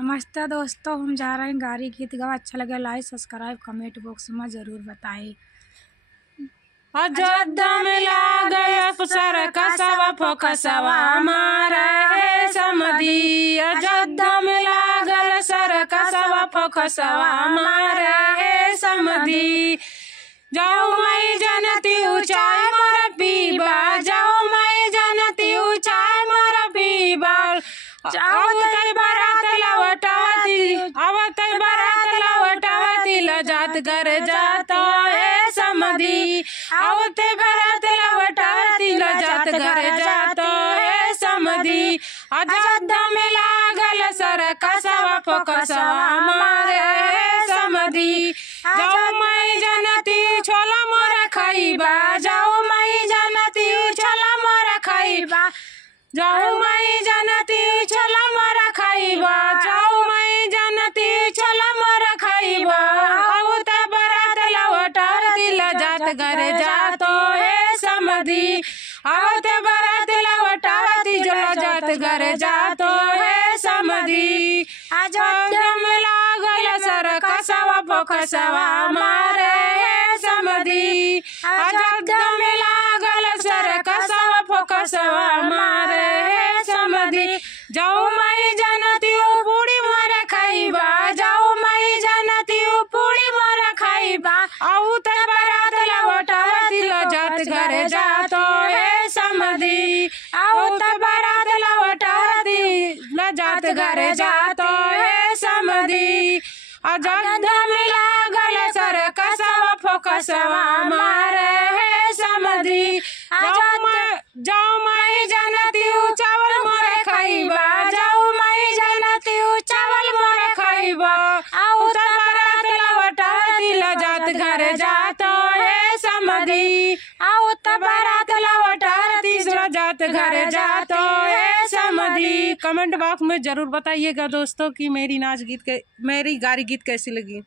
नमस्ते दोस्तों, हम जा रहे हैं गारी गीत गावा। अच्छा लगे लाइक सब्सक्राइब कमेंट बॉक्स में जरूर बताएं। अयोध्या में लागल सरकसवा फोकसवा हमारा है समधी। अयोध्या में लागल सरकसवा फोकसवा हमारा है समधी। जाओ मैं जनती ऊंचाई मोर पीबा, जाओ मैं जनती ऊंचाई मोर पीबा। आवतई बारात लवटावती, आवतई बारात लवटावती लजात घर जाता है समधी। आवते बारात लवटावती लजात घर जाता है समधी। अयोध्या में लागल सरकसवा फोकसवा हमारे है समधी। जाओ मैं जनती छोला मोर खइबा, जाओ मैं जनती छोला मोर खइबा, जाओ मैं जनती छोला मोर खइबा, जाओ मैं जनती छोला मोर खइबा। आवत बारात लवटावती लजात घर जातो है समधी। आवत बारात लवटावती लजात घर जातो है समधी। अयोध्या में लागल सरकसवा फोकसवा हमारे है समधी। अयोध्या में लागल सरकसवा फोकसवा हमारे है समधी। जाओ मैं जनती पूरी मोर खइबा, जाओ मैं जनती पूरी मोर खइबा। आउत बारात लवटावती लजात घर जातो है समधी। आउत बारात लवटावती लजात घर जातो है समधी। अयोध्या में लागल सरकसवा फोकसवा हमारे है समधी। जाओ मैं जनती चावल मोर खइबा, जाओ मैं जनती चावल मोर खइबा। आउत बारात लवटावती लजात घर जातो है समधी। आउत बारात लवटावती लजात घर जातो है समधी। कमेंट बॉक्स में जरूर बताइएगा दोस्तों कि मेरी गारी गीत कैसी लगी।